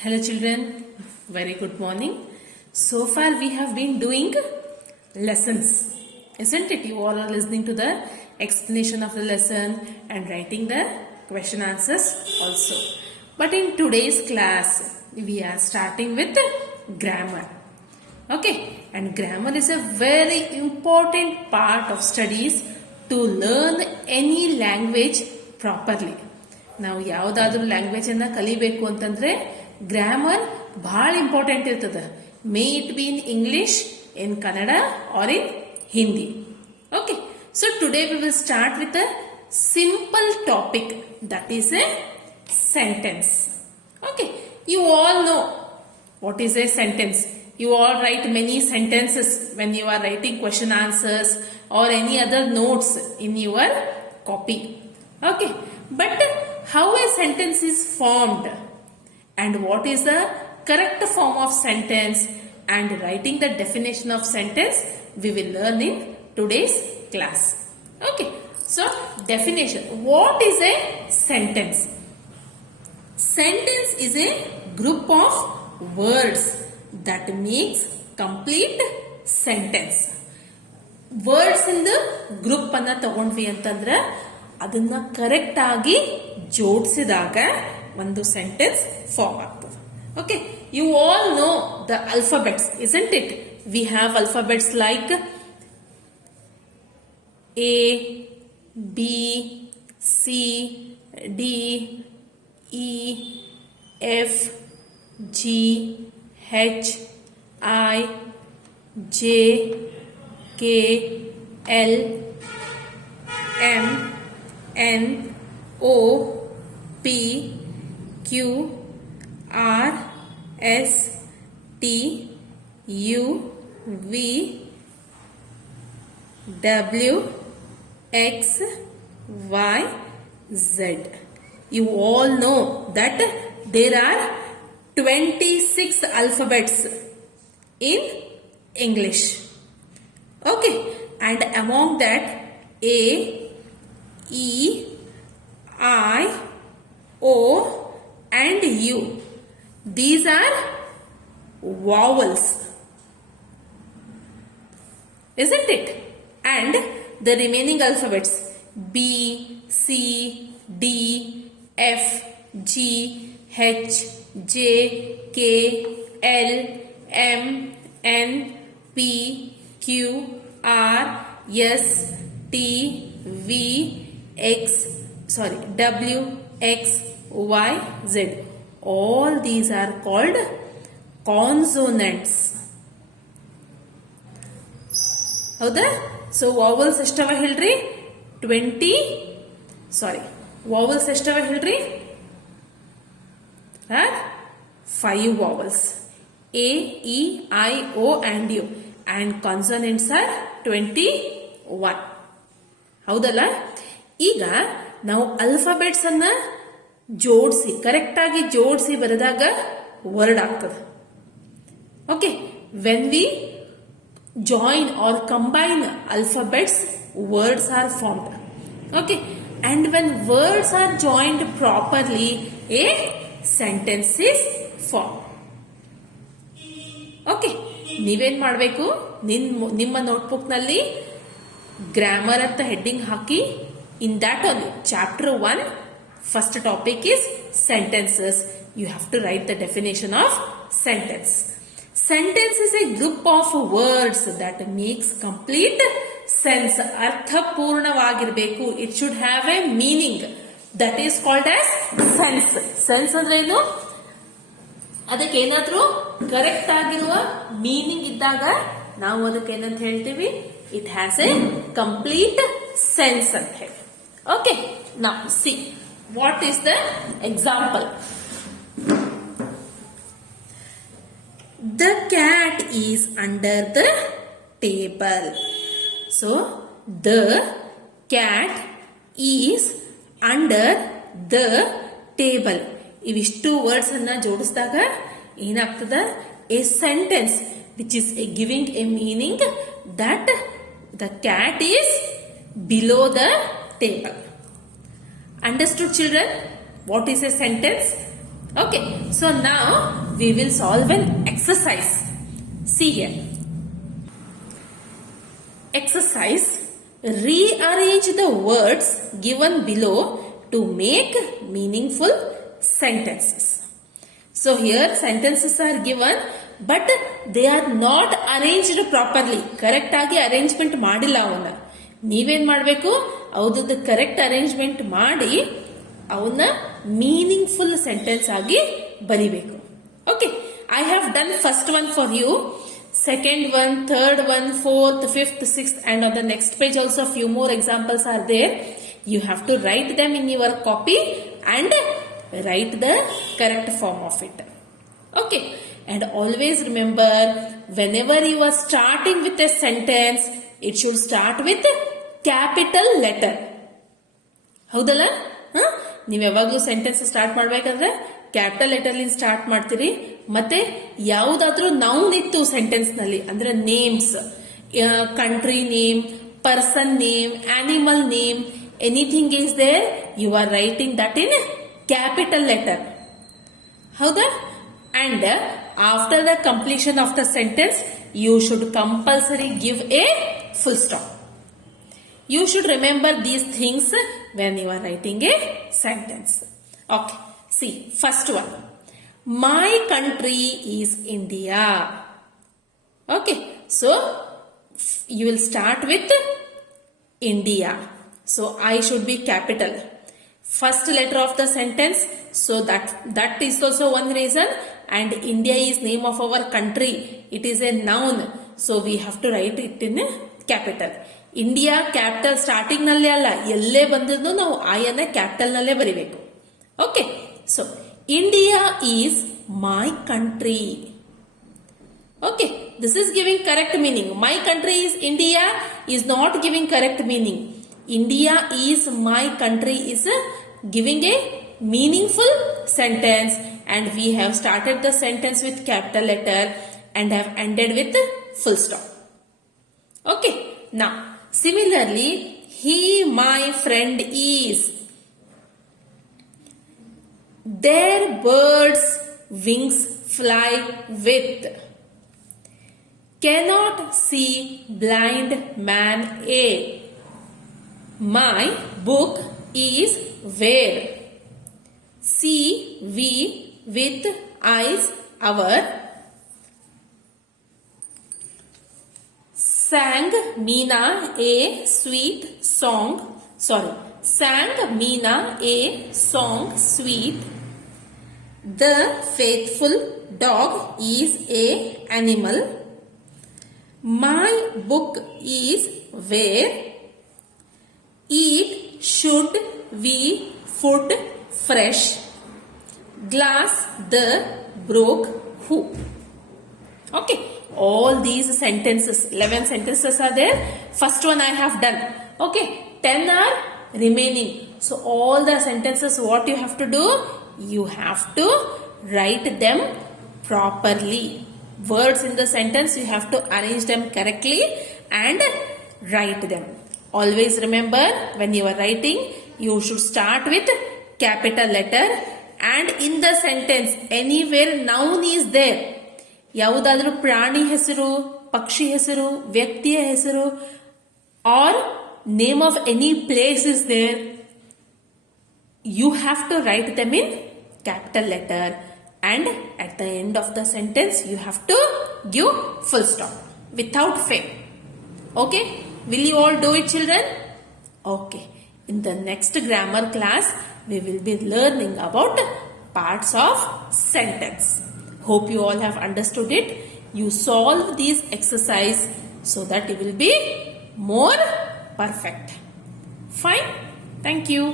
Hello children, very good morning. So far we have been doing lessons, isn't it? You all are listening to the explanation of the lesson and writing the question answers also. But in today's class, we are starting with grammar. Okay, and grammar is a very important part of studies to learn any language properly. ನಾವು ಯಾವುದಾದ್ರೂ language ಅನ್ನ ಕಲಿಬೇಕು ಅಂತಂದ್ರೆ grammar ಬಹಳ important ಇರ್ತದೆ. May it be in English, in Kannada or in Hindi. Okay, so today we will start with a simple topic that is a sentence. Okay, you all know what is a sentence. You all write many sentences when you are writing question answers or any other notes in your copy. Okay, but how a sentence is formed and what is the correct form of sentence and writing the definition of sentence we will learn in today's class. Okay, so definition. What is a sentence? Sentence is a group of words that makes complete sentence. Words in the group ಅನ್ನ ತಗೊಂಡ್ವಿ ಅಂತಂದ್ರೆ ಅದನ್ನ correct ಆಗಿ ಜೋಡಿಸಿದಾಗ ಒಂದು sentence form ಆಗ್ತದೆ. Okay, you all know the alphabets, isn't it? We have alphabets like A, B, C, D, E, F, G, H, I, J, K, L, M, N, O, P, Q, R, S, T, U, V, W, X, Y, Z. You all know that there are 26 alphabets in English. Okay, and among that A, E, I, O and U. These are vowels, isn't it? And the remaining alphabets B, C, D, F, G, H, J, K, L, M, N, P, Q, R, S, T, V, W, X, Y, Z. All these are called consonants. ಹೌದಾ? So ವಾವಲ್ಸ್ ಎಷ್ಟವ ಹೇಳ್ರಿ? 20 ವಾವಲ್ಸ್ ಎಷ್ಟವ ಹೇಳ್ರಿ? 5 vowels. A, E, I, O and U. And consonants are 21. ಹೌದಲ್ಲ? ಈಗ ನಾವು alphabets ಅನ್ನ ಜೋಡಿಸಿ ಕರೆಕ್ಟ್ ಆಗಿ ಜೋಡಿಸಿ ಬರೆದಾಗ ವರ್ಡ್ ಆಗ್ತದೆ. Okay, when we join or combine alphabets, words are formed. Okay, and when words are joined properly, a sentence is formed. Okay, ನೀವೇನ್ ಮಾಡಬೇಕು? ನಿಮ್ಮ ನೋಟ್ಬುಕ್ ನಲ್ಲಿ ಗ್ರಾಮರ್ ಅಂತ heading hockey, in that only chapter 1 first topic is sentences. You have to write the definition of sentence. Sentence is a group of words that makes complete sense. ಅರ್ಥಪೂರ್ಣವಾಗಿರಬೇಕು. It should have a meaning. That is called as sense. Sense ಅಂದ್ರೆ ಏನು? ಅದಕ್ಕೆ ಏನಾದ್ರೂ correct ಆಗಿರುವ meaning ಇದ್ದಾಗ ನಾವು ಅದಕ್ಕೆ ಏನಂತ ಹೇಳ್ತೀವಿ? It has a complete sense ಅಂತ ಹೇಳಿ. Okay, now see what is the example. The cat is under the table. So, the cat is under the table. ಇವಿಷ್ಟು ವರ್ಡ್ಸ್ ಅನ್ನ ಜೋಡಿಸಿದಾಗ ಏನಾಗ್ತದ? A sentence which is giving A meaning that the cat is below the table. Understood children? What is a sentence? Okay, so now we will solve an exercise. See here. Exercise. Rearrange the words given below to make meaningful sentences. So here sentences are given, but they are not arranged properly. Correct ಆಗಿ arrangement ಮಾಡಿಲ್ಲ ಅವನ್ನ. ನೀವೇನ್ ಮಾಡಬೇಕು, ಅವರದ್ದು correct arrangement ಮಾಡಿ ಅವನ್ನ meaningful sentence ಆಗಿ ಬರಿಬೇಕು. Okay, I have done first one for you, second one, third one, fourth, fifth, sixth, and on the next page also few more examples are there. You have to write them in your copy and write the correct form of it. Okay, and always remember, whenever you are starting with a sentence, it should start with capital letter. ಹೌದಲ್ಲ? ನೀವು ಯಾವಾಗಲೂ sentence start ಮಾಡಬೇಕಾದ್ರೆ capital letter ಲಿಂದ start ಮಾಡ್ತೀರಿ. ಮತ್ತೆ ಯಾವುದಾದ್ರೂ noun ಇತ್ತು sentence ನಲ್ಲಿ, ಅಂದ್ರೆ names, country name, person name, animal name, anything is there, you are writing that in capital letter. ಹೌದಾ? And after the completion of the sentence you should compulsory give a full stop. You should remember these things when you are writing a sentence. Okay, see, first one. My country is India. Okay, so you will start with India. So I should be capital. First letter of the sentence, so that is also one reason. And India is name of our country. It is a noun. So we have to write it in capital. India capital starting ನಲ್ಲೇ ಅಲ್ಲ, ಎಲ್ಲೇ ಬಂದಿದ್ದು ನಾವು ಅನ್ನ capital ನಲ್ಲೇ ಬರಿಬೇಕು. Okay, so India is my country. Okay, this is giving correct meaning. My country is India is not giving correct meaning. India is my country is giving A meaningful sentence, and we have started the sentence with capital letter and have ended with full stop. Okay, now similarly, he my friend is. Their birds wings fly with. Cannot see blind man A. My book is where. See we with eyes our. Sang Meena a sweet song. Sang Meena a song sweet. The faithful dog is a animal. My book is where. Eat should we food fresh. Glass the broke who. Okay, all these sentences, 11 sentences are there. First one I have done. Okay, 10 are remaining. So all the sentences, what you have to do? You have to write them properly. Words in the sentence, you have to arrange them correctly and write them. Always remember, when you are writing, you should start with capital letter, and in the sentence anywhere noun is there. ಯಾವುದಾದ್ರೂ ಪ್ರಾಣಿ ಹೆಸರು, ಪಕ್ಷಿ ಹೆಸರು, ವ್ಯಕ್ತಿಯ ಹೆಸರು, or name of any place is there, you have to write them in capital letter, and at the end of the sentence you have to give full stop without fail. Okay, will you all do it, children? Okay, in the next grammar class we will be learning about parts of sentence. Hope you all have understood it. You solve these exercise so that you will be more perfect. Fine. Thank you.